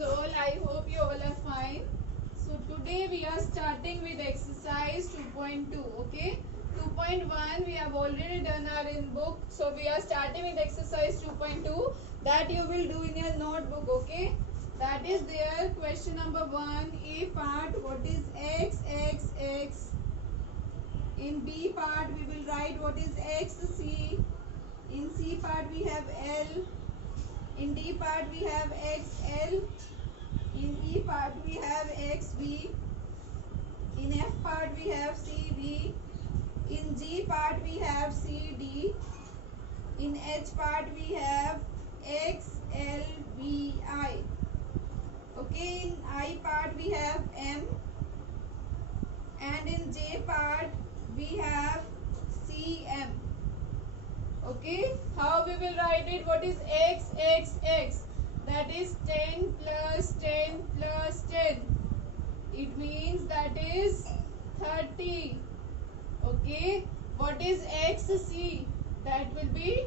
greetings all. I hope you all are fine. So today we are starting with exercise 2.2. Okay, 2.1 we have already done our in book. So we are starting with exercise 2.2 that you will do in your notebook. Okay, that is there. Question number 1, A part. What is x, x, x? In B part we will write what is x, c. In C part we have L. In D part we have XL. In E part we have XB. In F part we have CD. In G part we have CD. In H part we have XLBI. Okay, in I part we have M. And in J part we have CM. Okay, how we will write it? What is x, x, x? That is 10 plus 10 plus 10. It means that is 30. Okay, what is xc? That will be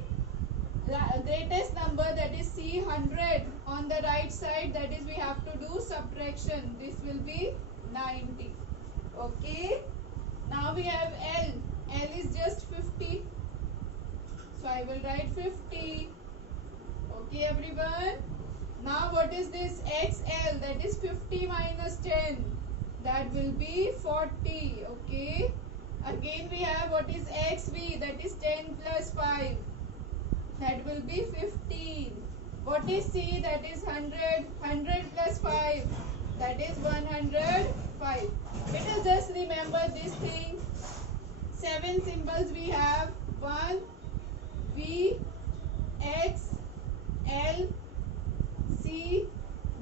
greatest number, that is c, 100. On the right side, that is we have to do subtraction. This will be 90. Okay, now we have L. L is just 50. So I will write 50. Okay, everyone. Now what is this XL? That is 50 minus 10. That will be 40. Okay. Again we have what is XV? That is 10 plus 5. That will be 15. What is C? That is 100. 100 plus 5. That is 105. Let us just remember this thing. 7 symbols we have. 1, V, X, L, C,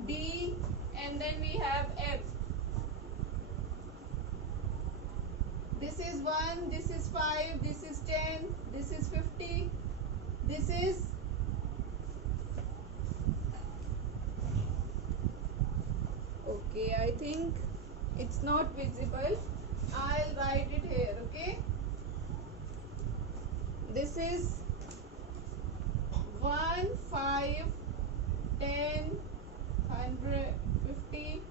D, and then we have F. This is 1, this is 5, this is 10, this is 50, this is okay, I think it's not visible. I'll write it here, okay? This is 1, 5, 10, 100, 50,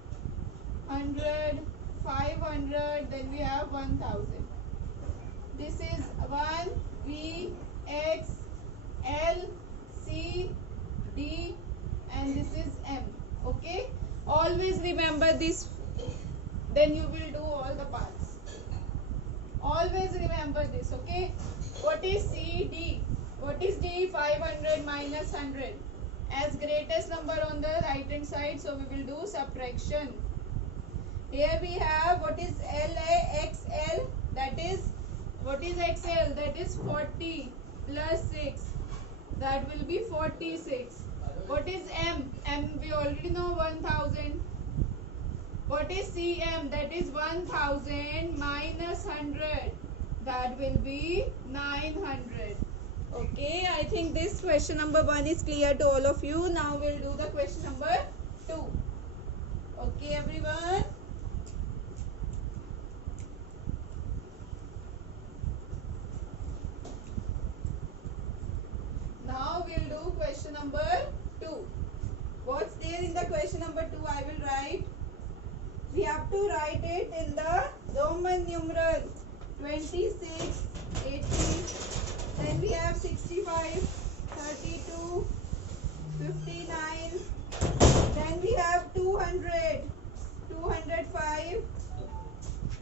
100, 500, then we have 1000. This is 1, V, X, L, C, D, and this is M. Okay? Always remember this, then you will do all the parts. Always remember this, okay? What is C, D? What is D? 500 minus 100. As greatest number on the right hand side, so we will do subtraction. Here we have what is LAXL. That is, what is XL? That is 40 plus 6. That will be 46. What is M? M we already know, 1000. What is CM? That is 1000 minus 100. That will be 900. Okay, I think this question number 1 is clear to all of you. Now we'll do the question number 2. Okay, everyone. Now we'll do question number 2. What's there in the question number 2? I will write. We have to write it in the Roman numeral. 26, 80, then we have 65, 32, 59, then we have 200, 205,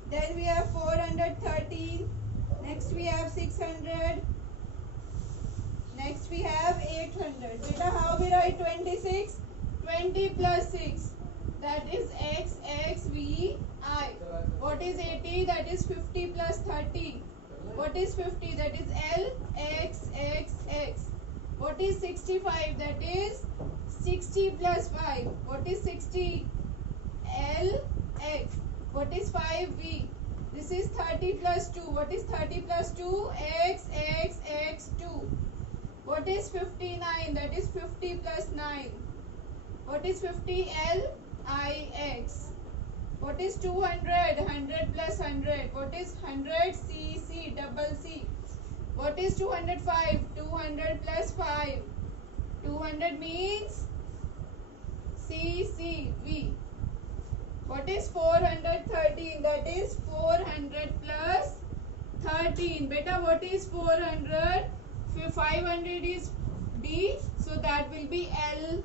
then we have 413, next we have 600, next we have 800. Beta, how we write 26? 20 plus 6. That is X, X, V, I. What is 80? That is 50 plus 30. What is 50? That is L, X, X, X. What is 65? That is 60 plus 5. What is 60? L, X. What is 5V? This is 30 plus 2. What is 30 plus 2? X, X, X, 2. What is 59? That is 50 plus 9. What is 50? L, I, X. What is 200? 100 plus 100. What is 100? C, C, double C. What is 205? 200 plus 5. 200 means C, C V. What is 413? That is 400 plus 13. Beta, what is 400? 500 is D, so that will be L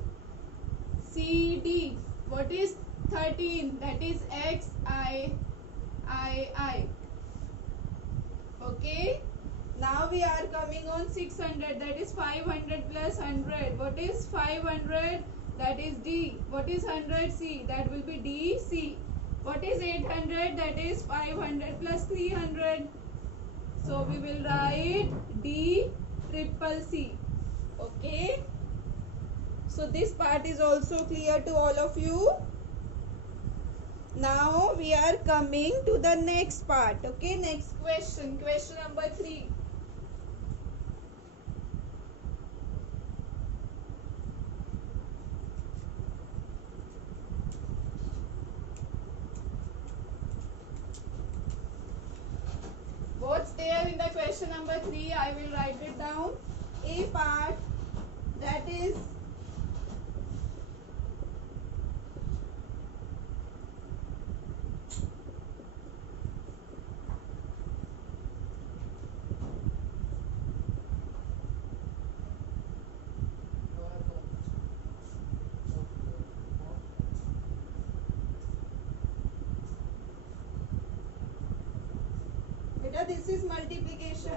C D. What is 13? That is X I. Okay. Now we are coming on 600. That is 500 plus 100. What is 500? That is D. What is 100? C. That will be D C. What is 800? That is 500 plus 300. So we will write D triple C. Okay. So this part is also clear to all of you. Now we are coming to the next part. Okay, next question. Question number 3. What's there in the question number 3? I will write it down. A part, that is beta, this is multiplication.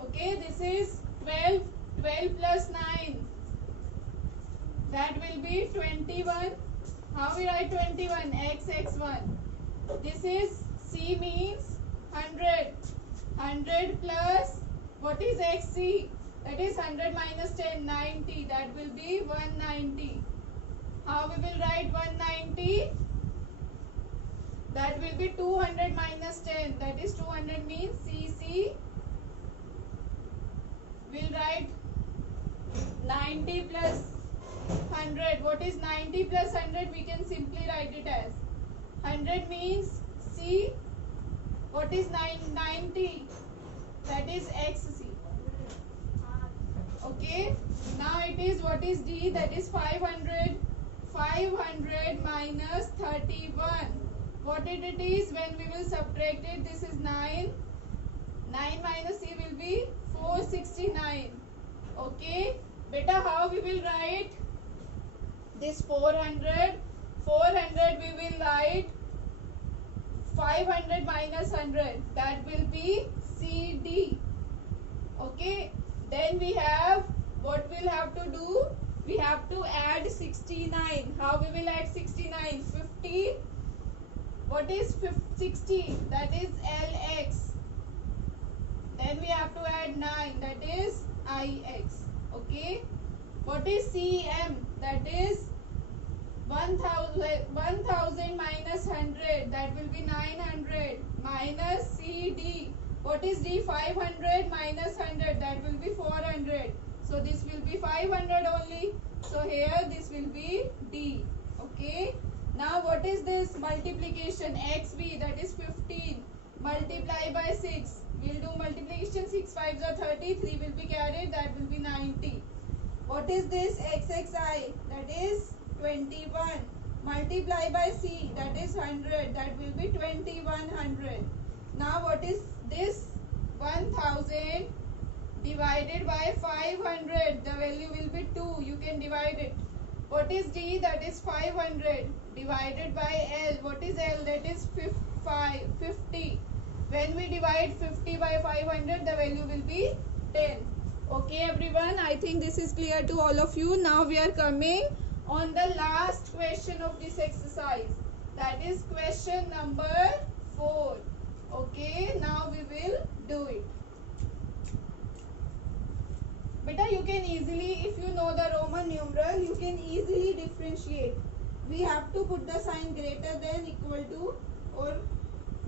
Okay, this is 12. 12 plus 9. That will be 21. How we write 21? X1. This is C means 100. 100 plus, what is XC? That is 100 minus 10, 90. That will be 190. How we will write 190? That will be 200 minus 10. That is 200 means CC. We'll write 90 plus 100. What is 90 plus 100? We can simply write it as 100 means C. What is 90? That is XC. Okay. Now it is, what is D? That is 500. 500 minus 31. What it is when we will subtract it? This is 9. 9 minus C will be 469. Okay. Beta, how we will write this 400? 400 we will write 500 minus 100. That will be CD. Okay. Then we have, what we'll have to do? We have to add 69. How we will add 69? 50. What is 60? That is LX. Then we have to add 9. That is IX. Okay. What is CM? That is 1000 minus 100. That will be 900 minus CD. What is D? 500 minus 100. That will be 400. So this will be 500 only. So here this will be D. Okay. Now what is this? Multiplication. XV, that is 15. Multiply by 6. We'll do multiplication. 6 5s are 30. 3 will be carried. That will be 90. What is this? XXI. That is 21. Multiply by C. That is 100. That will be 2100. Now what is this? 1000 divided by 500. The value will be 2. You can divide it. What is D? That is 500 divided by L. What is L? That is 50. When we divide 50 by 500, the value will be 10. Okay everyone, I think this is clear to all of you. Now we are coming on the last question of this exercise. That is question number 4. Okay, now we will do it. Beta, you can easily, if you know the Roman numeral, you can easily differentiate. We have to put the sign greater than, equal to, or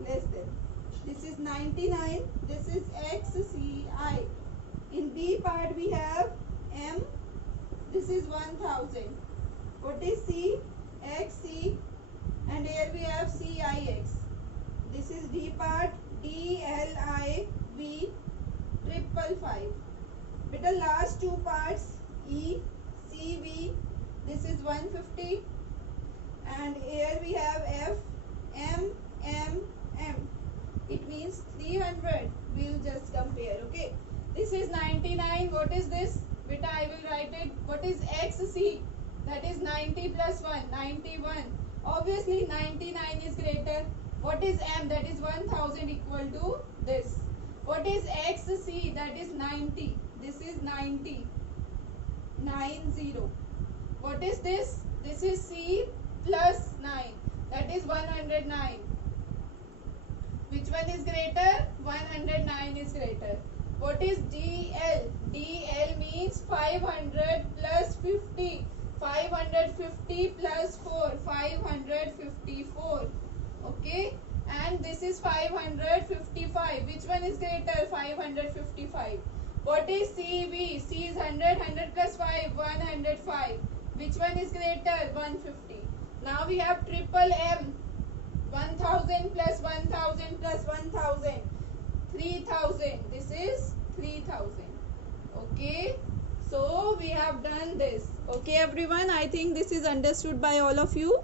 less than. This is 99. This is XCI. In B part we have M. This is 1000. What is C? XC. And here D part DLIV 555. Beta last two parts ECV, this is 150, and here we have FMMM. It means 300. We will just compare. Okay. This is 99. What is this? Beta, I will write it. What is XC? That is 90 plus 1. 91. Obviously 99 is greater. What is M? That is 1000 equal to this. What is XC? That is 90. This is 90. 90. What is this? This is C plus 9. That is 109. Which one is greater? 109 is greater. What is DL? DL means 500 plus 50. 550 plus 4. 554. Okay. And this is 555. Which one is greater? 555. What is CV? C is 100. 100 plus 5. 105. Which one is greater? 150. Now we have triple M. 1000 plus 1000 plus 1000. 3000. This is 3000. Okay. So we have done this. Okay everyone. I think this is understood by all of you.